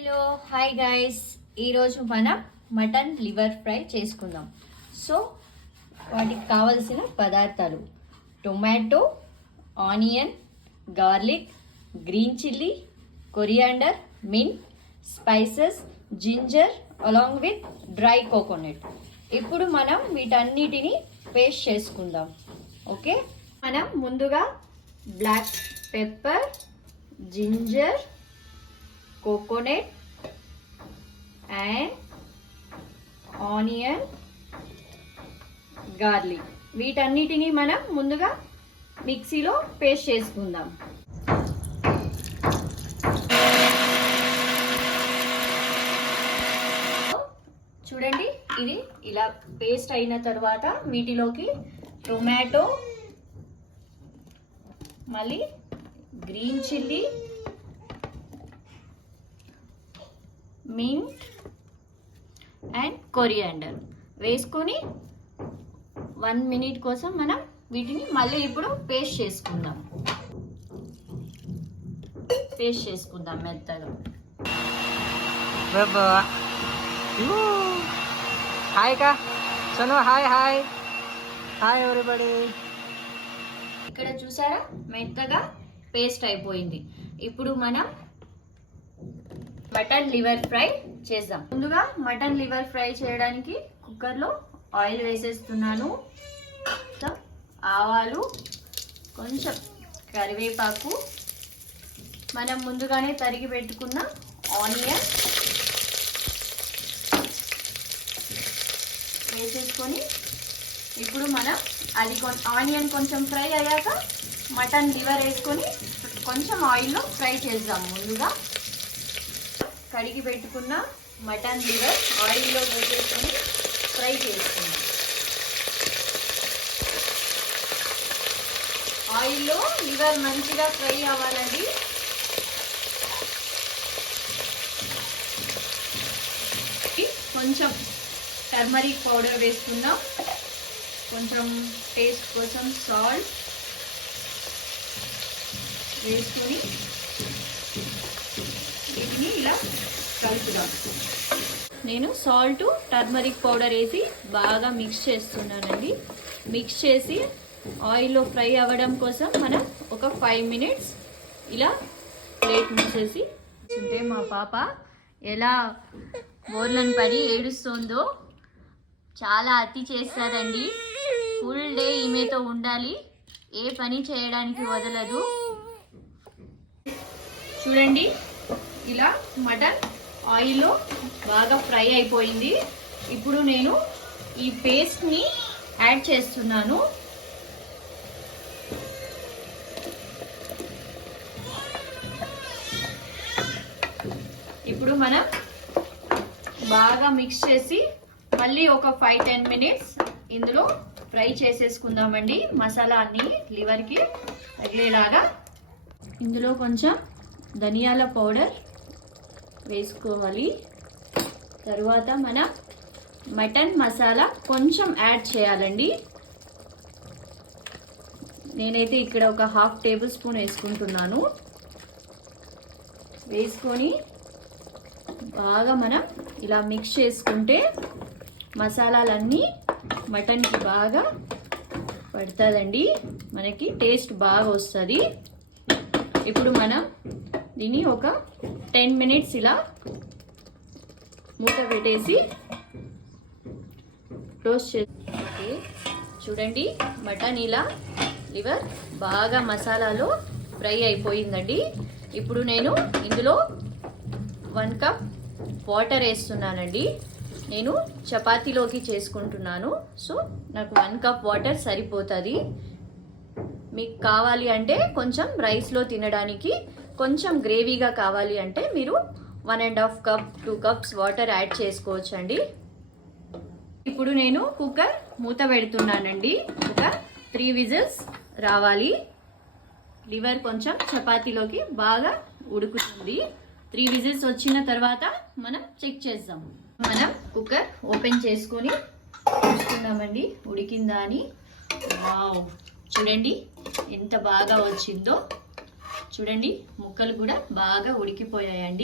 Hello hi guys, ఈరోజు మనం mutton liver fry చేసుకుందాం. సో వాటికి కావలసిన పదార్థాలు: tomato, onion, garlic, green chilli, coriander, mint, spices, ginger along with dry coconut. ఇప్పుడు మనం వీటన్నిటిని పేస్ట్ చేసుకుందాం. ఓకే, మనం ముందుగా black pepper, ginger, coconut and onion, garlic వీటన్నిటిని మనం ముందుగా మిక్సీలో పేస్ట్ చేసుకుందాం. చూడండి, ఇది ఇలా పేస్ట్ అయిన తర్వాత వీటిలోకి టొమాటో, మళ్ళీ green chilli, mint and coriander వేసుకొని 1 మినిట్ కోసం మనం వీటిని మళ్ళీ ఇప్పుడు పేస్ట్ చేసుకుందాం మెత్తగా. హాయ్ కా సను, హాయ్ హాయ్ హాయ్ ఎవరీబడి. ఇక్కడ చూసారా, మెత్తగా పేస్ట్ అయిపోయింది. ఇప్పుడు మనం మటన్ లివర్ ఫ్రై చేద్దాం. ముందుగా మటన్ లివర్ ఫ్రై చేయడానికి కుక్కర్లో ఆయిల్ వేసేస్తున్నాను. ఆవాలు, కొంచెం కరివేపాకు, మనం ముందుగానే తరిగి పెట్టుకున్న ఆనియన్ వేసేసుకొని ఇప్పుడు మనం అది ఆనియన్ కొంచెం ఫ్రై అయ్యాక మటన్ లివర్ వేసుకొని కొంచెం ఆయిల్లో ఫ్రై చేద్దాం. ముందుగా కడిగి పెట్టుకున్న మటన్ లివర్ ఆయిల్లో వేసేసుకొని ఫ్రై చేసుకున్నాం. ఆయిల్లో లివర్ మంచిగా ఫ్రై అవ్వాలండి. కొంచెం టర్మరిక్ పౌడర్ వేసుకుందాం, కొంచెం టేస్ట్ కోసం సాల్ట్ వేసుకొని వీటిని ఇలా కలుపుదాం. నేను సాల్ట్, టర్మరిక్ పౌడర్ వేసి బాగా మిక్స్ చేస్తున్నానండి. మిక్స్ చేసి ఆయిల్లో ఫ్రై అవ్వడం కోసం మనం ఒక 5 మినిట్స్ ఇలా ప్లేట్ మూసేసి ఉంటే మా పాప ఎలా బోర్లను పడి ఏడుస్తుందో. చాలా అతి చేస్తారండి. ఫుల్ డే ఈమెతో ఉండాలి, ఏ పని చేయడానికి వదలదు. చూడండి, ఇలా మటన్ ఆయిల్లో బాగా ఫ్రై అయిపోయింది. ఇప్పుడు నేను ఈ పేస్ట్ని యాడ్ చేస్తున్నాను. ఇప్పుడు మనం బాగా మిక్స్ చేసి మళ్ళీ ఒక 5-10 మినిట్స్ ఇందులో ఫ్రై చేసేసుకుందామండి. మసాలా అన్ని లివర్కి తగిలేలాగా. ఇందులో కొంచెం ధనియాల పౌడర్ వేసుకోవాలి. తరువాత మనం మటన్ మసాలా కొంచెం యాడ్ చేయాలండి. నేనైతే ఇక్కడ ఒక 1/2 టేబుల్ స్పూన్ వేసుకుంటున్నాను. వేసుకొని బాగా మనం ఇలా మిక్స్ చేసుకుంటే మసాలాలన్నీ మటన్కి బాగా పడుతుందండి, మనకి టేస్ట్ బాగా వస్తుంది. ఇప్పుడు మనం దీన్ని ఒక 10 మినిట్స్ ఇలా మూత పెట్టేసి రోస్ట్ ఓకే, చూడండి, మటన్ ఇలా లివర్ బాగా మసాలాలో ఫ్రై అయిపోయిందండి. ఇప్పుడు నేను ఇందులో 1 కప్ వాటర్ వేస్తున్నానండి. నేను చపాతీలోకి చేసుకుంటున్నాను, సో నాకు 1 కప్ వాటర్ సరిపోతుంది. మీకు కావాలి అంటే కొంచెం రైస్లో తినడానికి కొంచెం గ్రేవీగా కావాలి అంటే మీరు 1.5 కప్ 2 కప్స్ వాటర్ యాడ్ చేసుకోవచ్చు అండి. ఇప్పుడు నేను కుక్కర్ మూత పెడుతున్నానండి. ఒక 3 విజిల్స్ రావాలి. లివర్ కొంచెం చపాతీలోకి బాగా ఉడుకుతుంది. 3 విజిల్స్ వచ్చిన తర్వాత మనం చెక్ చేద్దాం. మనం కుక్కర్ ఓపెన్ చేసుకొని చూసుకుందామండి ఉడికిందా అని. వావ్, చూడండి ఎంత బాగా వచ్చిందో. చూడండి, ముక్కలు కూడా బాగా ఉడికిపోయాయండి.